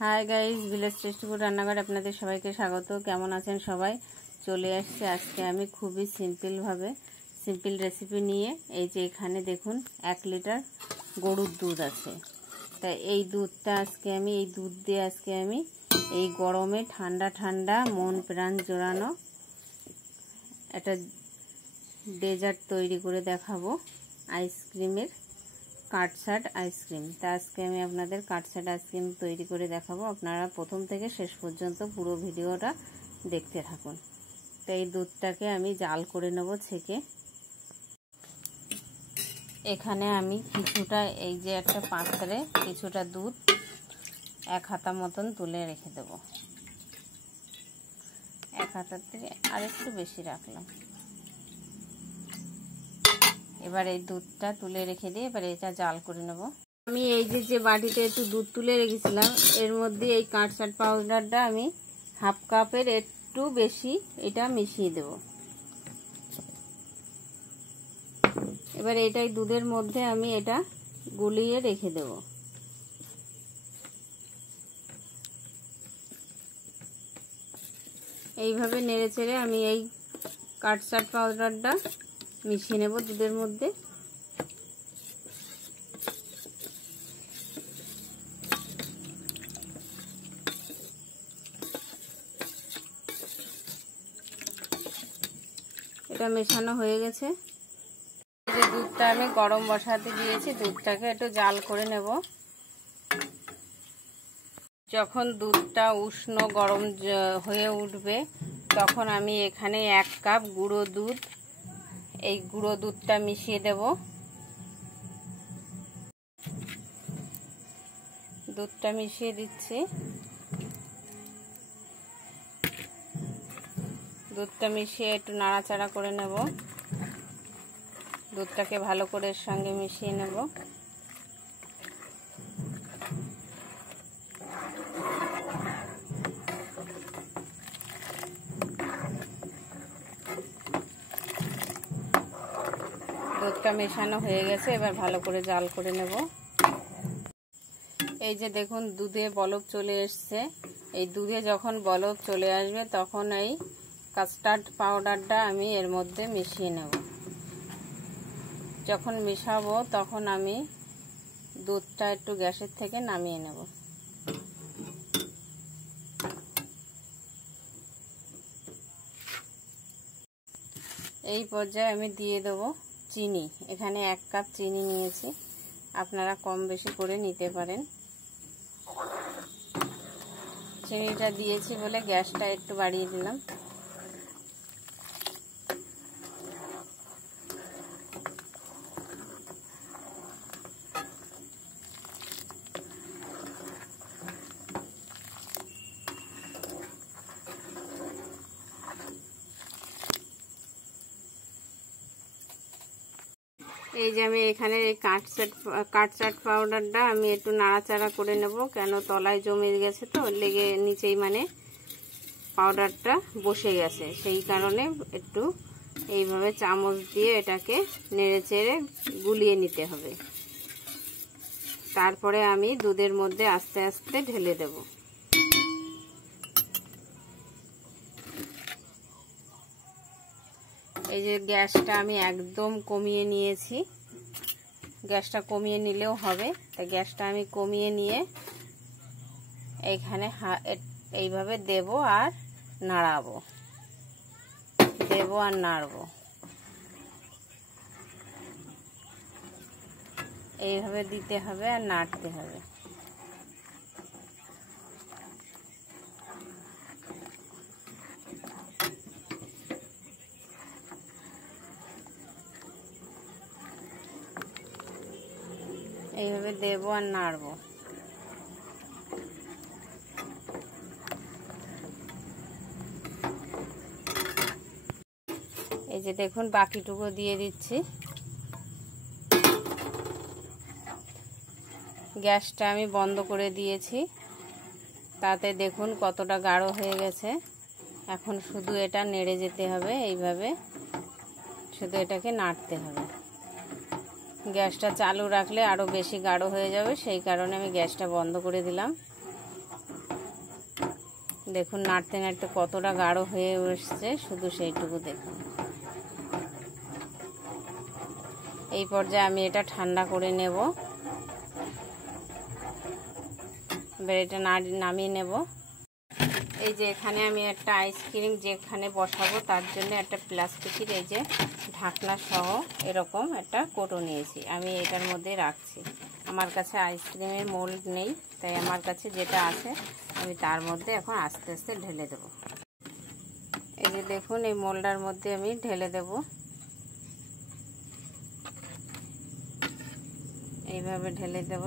Hi guys, village tasty food রান্নাঘরে আপনাদের সবাইকে স্বাগত। কেমন আছেন সবাই? চলে আসছে আজকে আমি খুবই সিম্পল রেসিপি নিয়ে। এই যে এখানে দেখুন 1 লিটার গরুর দুধ আছে। তাই এই দুধটা আজকে আমি এই দুধ দিয়ে আজকে আমি এই গরমে ঠান্ডা ঠান্ডা মন প্রাণ জোড়ানো একটা ডেজার্ট তৈরি করে দেখাবো, আইসক্রিমের কাটসাট আইসক্রিম। তা আজকে আমি আপনাদের কাটসাট আইসক্রিম তৈরি করে দেখাবো। আপনারা প্রথম থেকে শেষ পর্যন্ত পুরো ভিডিওটা দেখতে থাকুন। তো এই দুধটাকে আমি জাল করে নেব ছেঁকে। এখানে আমি কিছুটা এই যে একটা পাত্রে কিছুটা দুধ 1 হাতা মতন তুলে রেখে দেব। 1 হাতার থেকে আর একটু বেশি রাখলাম। এবার এই দুধটা তুলে রেখে দিয়ে এবার এটা জাল করে নেব। আমি এই যে বাটিতে একটু দুধ তুলে রেখেছিলাম, এর মধ্যে এই কাটসাট পাউডারটা আমি 1/2 কাপের একটু বেশি এটা মিশিয়ে দেব। এবার এটাই দুধের মধ্যে আমি এটা গুলিয়ে রেখে দেব। এইভাবে নেড়েচেড়ে আমি এই কাটসাট পাউডারটা মিশিয়ে নেব দুধের মধ্যে। এটা মেশানো হয়ে গেছে। যে দুধটা আমি গরম বসাতে দিয়েছি, দুধটাকে একটু জাল করে নেব। যখন দুধটা উষ্ণ গরম হয়ে উঠবে তখন আমি এখানে 1 কাপ গুঁড়ো দুধ, এই গুঁড়ো দুধটা মিশিয়ে দেব। দুধটা মিশিয়ে দিচ্ছি। দুধটা মিশিয়ে একটু নাড়াচাড়া করে নেব। দুধটাকে ভালো করে এর সঙ্গে মিশিয়ে নেব। দুধটা মেশানো হয়ে গেছে, এবার ভালো করে জাল করে নেব। এই যে দেখুন দুধে বলক চলে এসছে। এই দুধে যখন বলক চলে আসবে তখন এই কাস্টার্ড পাউডারটা আমি এর মধ্যে মিশিয়ে নেব। যখন মিশাবো তখন আমি দুধটা একটু গ্যাসের থেকে নামিয়ে নেব। এই পর্যায়ে আমি দিয়ে দেবো চিনি। এখানে 1 কাপ চিনি নিয়েছি, আপনারা কম বেশি করে নিতে পারেন। চিনিটা দিয়েছি বলে গ্যাসটা একটু বাড়িয়ে দিলাম। এই যে আমি এখানে এই কাটসাট পাউডারটা আমি একটু নাড়াচাড়া করে নেব, কেন তলায় জমে গেছে তো লেগে নিচেই মানে পাউডারটা বসে গেছে, সেই কারণে একটু এইভাবে চামচ দিয়ে এটাকে নেড়েচেড়ে গুলিয়ে নিতে হবে। তারপরে আমি দুধের মধ্যে আস্তে আস্তে ঢেলে দেব। এই যে গ্যাসটা আমি একদম কমিয়ে নিয়েছি। গ্যাসটা কমিয়ে নিলেও হবে, তাই গ্যাসটা আমি কমিয়ে নিয়ে এইখানে এইভাবে দেব আর নাড়াবো, দেব আর নাড়বো। এইভাবে দিতে হবে আর নাড়তে হবে। এইভাবে দেব আর নাড়বো। এই যে দেখুন বাকিটুকু দিয়ে দিচ্ছি। গ্যাসটা আমি বন্ধ করে দিয়েছি, তাতে দেখুন কতটা গাঢ় হয়ে গেছে। এখন শুধু এটা নেড়ে যেতে হবে, এইভাবে শুধু এটাকে নাড়তে হবে। গ্যাসটা চালু রাখলে আরও বেশি গাঢ় হয়ে যাবে, সেই কারণে আমি গ্যাসটা বন্ধ করে দিলাম। দেখুন নাড়তে নাড়তে কতটা গাঢ় হয়ে এসছে, শুধু সেইটুকু দেখুন। এই পর্যায়ে আমি এটা ঠান্ডা করে নেব। এবার এটা নামিয়ে নেব। এই যে এখানে আমি একটা আইসক্রিম যেখানে বসাবো তার জন্য একটা প্লাস্টিকের এই যে ঢাকনা সহ এরকম একটা কৌটো নিয়েছি, আমি এটার মধ্যে রাখছি। আমার কাছে আইসক্রিমের মোল্ড নেই, তাই আমার কাছে যেটা আছে আমি তার মধ্যে এখন আস্তে আস্তে ঢেলে দেব। এই যে দেখুন এই মোল্ডার মধ্যে আমি ঢেলে দেব। এইভাবে ঢেলে দেব।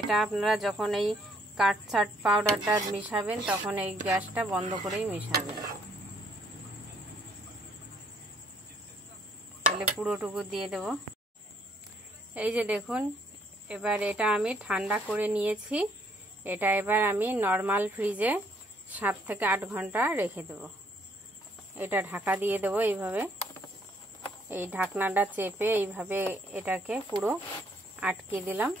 এটা আপনারা যখন এই কাটছাট পাউডারটা মিশাবেন তখন এই গ্যাসটা বন্ধ করেই মিশাবেন, তাহলে পুরোটুকু দিয়ে দেব। এই যে দেখুন এবার এটা আমি ঠান্ডা করে নিয়েছি। এটা এবার আমি নর্মাল ফ্রিজে 7 থেকে 8 ঘন্টা রেখে দেব। এটা ঢাকা দিয়ে দেব এইভাবে। এই ঢাকনাটা চেপে এইভাবে এটাকে পুরো আটকে দিলাম।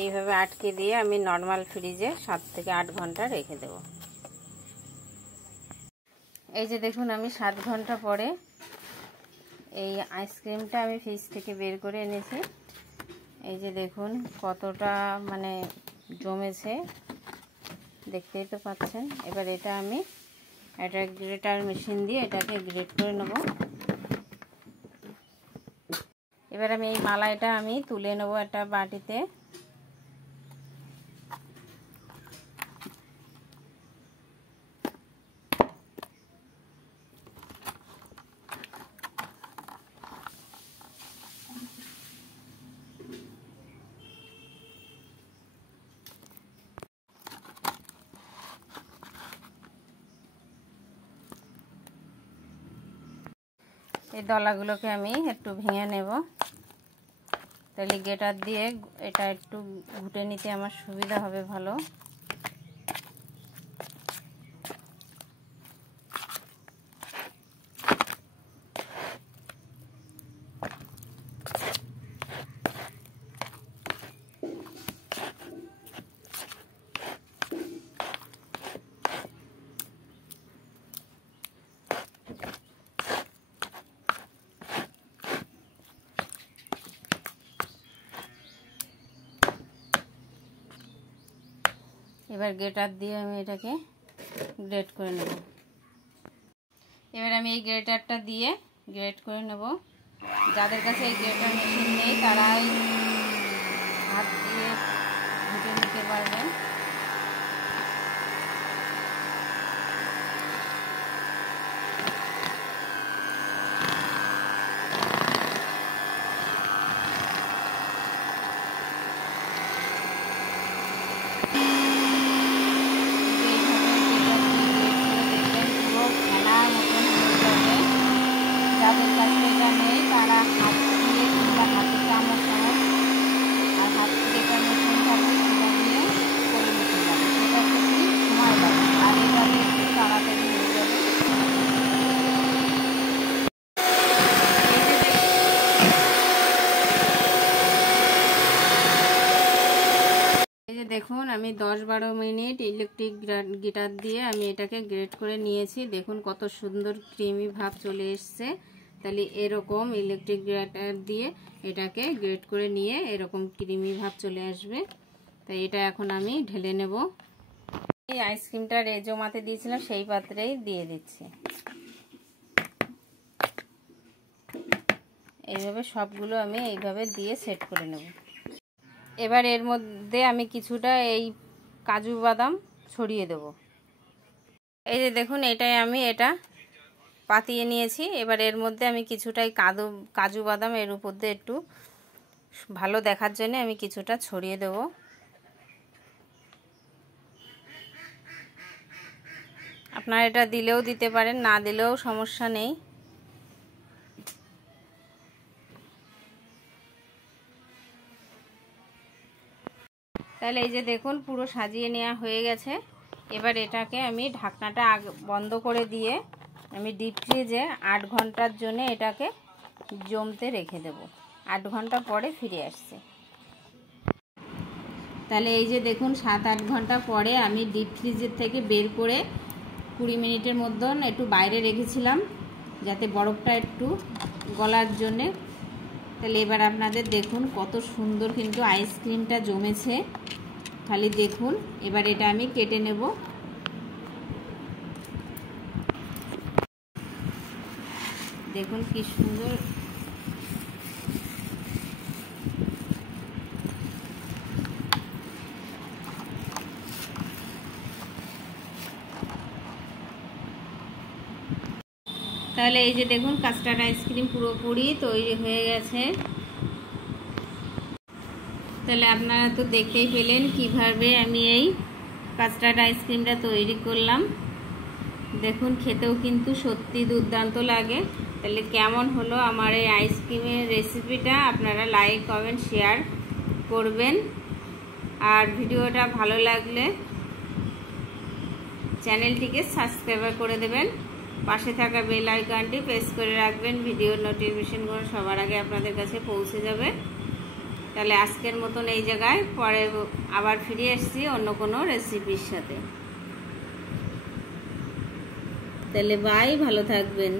এইভাবে আটকে দিয়ে আমি নর্মাল ফ্রিজে 7 থেকে 8 ঘন্টা রেখে দেব। এই যে দেখুন আমি 7 ঘন্টা পরে এই আইসক্রিমটা আমি ফ্রিজ থেকে বের করে এনেছি। এই যে দেখুন কতটা মানে জমেছে, দেখতেই তো পাচ্ছেন। এবার এটা আমি একটা গ্রেটার মেশিন দিয়ে এটাকে গ্রেট করে নেব। এবার আমি এই মালাইটা আমি তুলে নেব একটা বাটিতে। এই দলাগুলোকে আমি একটু ভেঙে নেব, তাহলে গ্রেটার দিয়ে এটা একটু ঘুটে নিতে আমার সুবিধা হবে ভালো। এবার গ্রেটার দিয়ে আমি এটাকে গ্রেট করে নেব। এবার আমি এই গ্রেটারটা দিয়ে গ্রেট করে নেব। যাদের কাছে এই গ্রেটার মেশিন নেই তারাই হাত দিয়ে ঘুটে নিতে পারবেন। যাদের কাছে এটা নেই তারা হাত দিয়ে কিংবা হাতে চামচ আর হাত থেকে মেশিন থাকে সেটা দিয়ে করে নিতে পারে, সেটা খুবই সময় লাগে আর এটাতে একটু তাড়াতাড়ি হয়ে যাবে। এই যে দেখুন আমি 10-12 মিনিট ইলেকট্রিক গিটার দিয়ে আমি এটাকে গ্রেট করে নিয়েছি। দেখুন কত সুন্দর ক্রিমি ভাব চলে এসছে। তাহলে এরকম ইলেকট্রিক গ্রেটার দিয়ে এটাকে গ্রেট করে নিয়ে এরকম ক্রিমি ভাব চলে আসবে। তাই এটা এখন আমি ঢেলে নেব। এই আইসক্রিমটা জমাতে দিয়েছিলাম সেই পাত্রেই দিয়ে দিচ্ছি। এইভাবে সবগুলো আমি এইভাবে দিয়ে সেট করে নেব। এবার এর মধ্যে আমি কিছুটা এই কাজু বাদাম ছড়িয়ে দেব। এই যে দেখুন এটাই আমি এটা পাতিয়ে নিয়েছি। এবার এর মধ্যে আমি কিছুটাই কাজু বাদাম এর উপর দিয়ে একটু ভালো দেখার জন্য আমি কিছুটা ছড়িয়ে দেব। আপনারা এটা দিলেও দিতে পারেন, না দিলেও সমস্যা নেই। তাহলে এই যে দেখুন পুরো সাজিয়ে নেওয়া হয়ে গেছে। এবার এটাকে আমি ঢাকনাটা বন্ধ করে দিয়ে আমি ডিপ ফ্রিজে 8 ঘন্টার জন্য এটাকে জমতে রেখে দেব। 8 ঘন্টা পরে ফিরে আসছে। তাহলে এই যে দেখুন 7-8 ঘন্টা পরে আমি ডিপ ফ্রিজের থেকে বের করে 20 মিনিটের মতন একটু বাইরে রেখেছিলাম যাতে বরফটা একটু গলার জন্যে। তাহলে এবার আপনাদের দেখুন কত সুন্দর কিন্তু আইসক্রিমটা জমেছে, খালি দেখুন। এবার এটা আমি কেটে নেব। দেখুন কি সুন্দর। তাহলে এই যে দেখুন কাস্টার্ড আইসক্রিম পুরোপুরি তৈরি হয়ে গেছে। তাহলে আপনারা তো দেখতেই পেলেন কিভাবে আমি এই কাস্টার্ড আইসক্রিমটা তৈরি করলাম। দেখুন খেতেও কিন্তু সত্যি দুর্দান্ত লাগে। তাহলে কেমন হলো আমার এই আইসক্রিমের রেসিপিটা আপনারা লাইক কমেন্ট শেয়ার করবেন। আর ভিডিওটা ভালো লাগলে চ্যানেলটিকে সাবস্ক্রাইব করে দেবেন। পাশে থাকা বেল আইকনটি প্রেস করে রাখবেন, ভিডিওর নোটিফিকেশনগুলো সবার আগে আপনাদের কাছে পৌঁছে যাবে। তাহলে আজকের মতন এই জায়গায়, পরে আবার ফিরে আসছি অন্য কোনো রেসিপির সাথে। তাহলে বাই, ভালো থাকবেন।